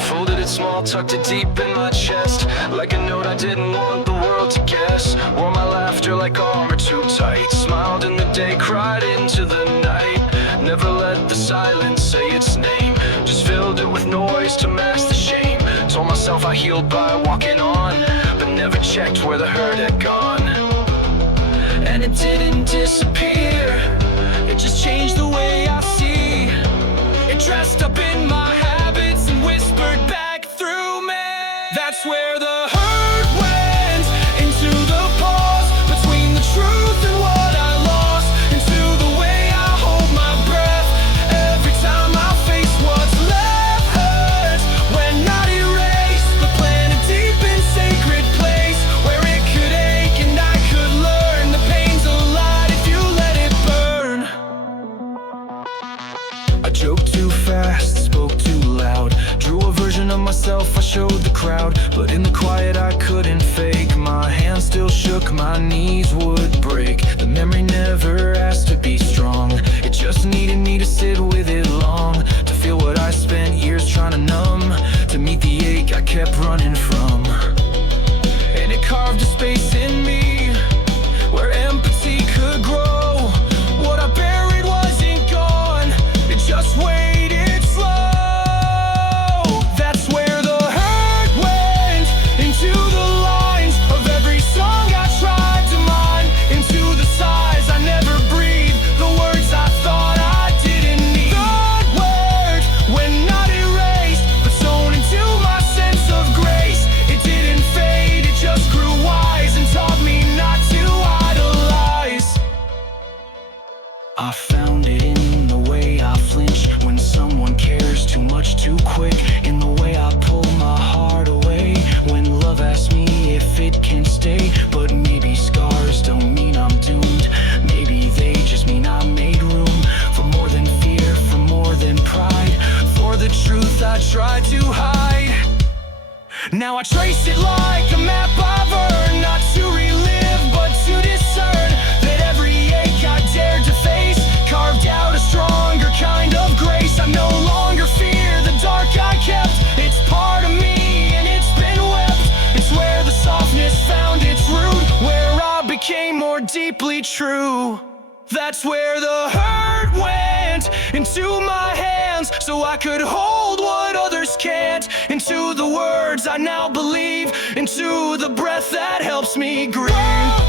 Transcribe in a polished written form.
folded it small, tucked it deep in my chest, like a note I didn't want the world to guess. Wore my laughter like armor too tight, smiled in the day, cried into the night. Never let the silence say its name, just filled it with noise to mask the shame. Told myself I healed by walking on, but never checked where the hurt had gone. And it didn't disappear, it just changed the way I see. It dressed up in my habits and whispered back through me. That's where the hurt went, into the pause between the truth and what I lost, into the way I hold my breath every time I face what's left. Hurts when not erased, but planted deep in sacred place, where it could ache and I could learn the pain's a light if you let it burn. I joked too fast, spoke too loud, drew a version of myself I showed the crowd. But in the quiet I couldn't fake, my hands still shook, my knees would break. The memory never asked to be strong, it just needed me to sit with it long, to feel what I spent years trying to numb, to meet the ache I kept running from. And it carved a space in me where empathy could grow. What I buried wasn't gone, it just waited slow. That's where the hurt went, into the lines of every song I tried to mine, into the sighs I never breathed, the words I thought I didn't need. That word, when not erased, but sewn into my sense of grace. It didn't fade, it just grew wise and taught me not to idolize. I found it in the way I flinch when someone cares too much too quick, in the way I pull my heart away when love asks me if it can stay. But maybe scars don't mean I'm doomed, maybe they just mean I made room for more than fear, for more than pride, for the truth I tried to hide. Now I trace it like a map I've earned, not to relive but to discern that every ache I dared to face carved out a stronger kind of grace. I no longer fear the dark I kept, it's part of me and it's been wept. It's where the softness found its root, where I became more deeply true. That's where the hurt went, into my hands, so I could hold what others can't, into the words I now believe, into the breath that helps me grieve.